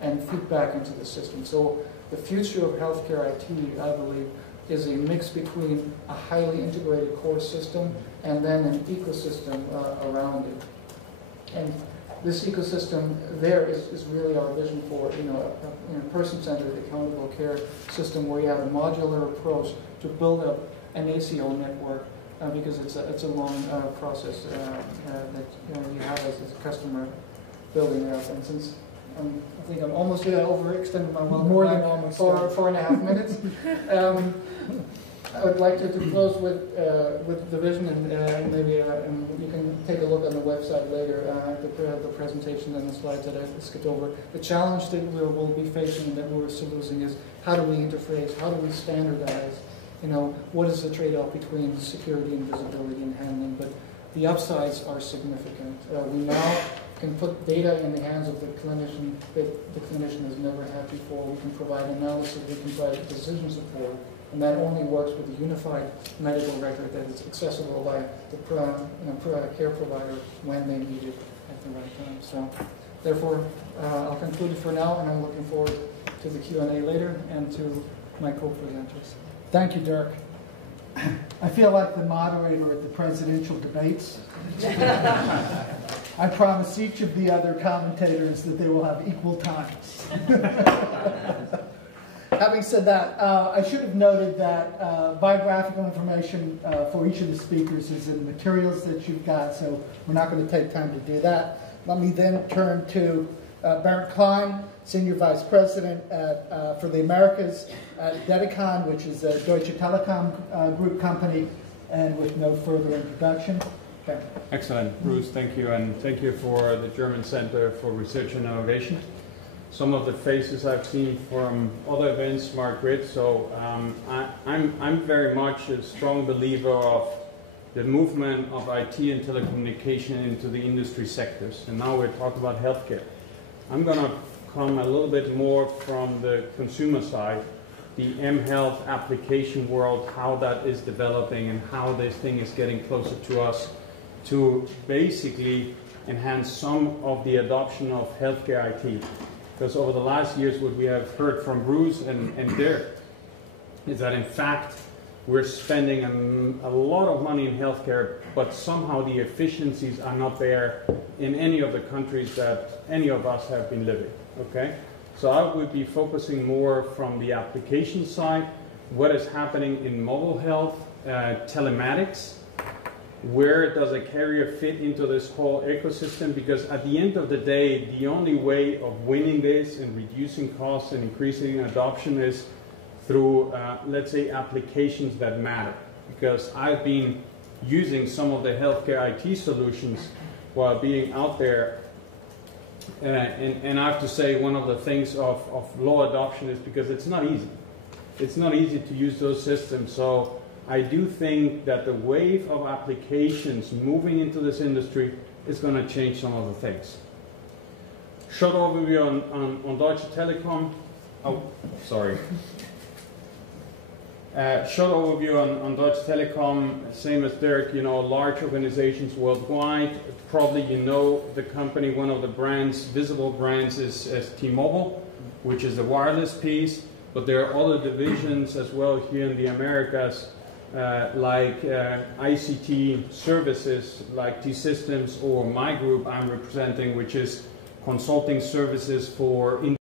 and feed back into the system. So the future of healthcare IT, I believe, is a mix between a highly integrated core system and then an ecosystem around it. And this ecosystem there is really our vision for a person-centered accountable care system where you have a modular approach to build up an ACO network because it's a long process that you have as a customer building it up. And since I think I'm almost overextended my welcome more than almost for 4.5 minutes. I would like to close with the vision, and maybe you can take a look on the website later at the presentation and the slides that I skipped over. The challenge that we will be facing and that we're still losing is how do we interface, how do we standardize, what is the trade-off between security and visibility and handling, but the upsides are significant. We now can put data in the hands of the clinician that the clinician has never had before. We can provide analysis, we can provide decision support, and that only works with a unified medical record that is accessible by the care provider when they need it at the right time. So, therefore, I'll conclude it for now, and I'm looking forward to the Q&A later and to my co-presenters. Thank you, Dirk. I feel like the moderator at the presidential debates. I promise each of the other commentators that they will have equal times. Having said that, I should have noted that biographical information for each of the speakers is in the materials that you've got, so we're not going to take time to do that. Let me then turn to Bernd Klein, Senior Vice President for the Americas at Dedicon, which is a Deutsche Telekom group company, and with no further introduction. Bernd. Excellent, Bruce, thank you, and thank you for the German Center for Research and Innovation. Some of the faces I've seen from other events, Smart Grid, so I'm very much a strong believer of the movement of IT and telecommunication into the industry sectors, and now we're talking about healthcare. I'm going to come a little bit more from the consumer side, the mHealth application world, how that is developing and how this thing is getting closer to us to basically enhance some of the adoption of healthcare IT. Because over the last years, what we have heard from Bruce and Dirk is that in fact, we're spending a lot of money in healthcare, but somehow the efficiencies are not there in any of the countries that any of us have been living, okay? So I would be focusing more from the application side, what is happening in mobile health, telematics, where does a carrier fit into this whole ecosystem? Because at the end of the day, the only way of winning this and reducing costs and increasing adoption is through, let's say, applications that matter. Because I've been using some of the healthcare IT solutions while being out there, and I have to say one of the things of low adoption is because it's not easy. It's not easy to use those systems. So I do think that the wave of applications moving into this industry is going to change some of the things. Short overview on Deutsche Telekom. Oh, sorry. Short overview on Deutsche Telekom, same as Dirk, large organizations worldwide. Probably you know the company, one of the brands, visible brands is T-Mobile, which is the wireless piece, but there are other divisions as well here in the Americas, like ICT services, like T-Systems, or my group I'm representing, which is consulting services for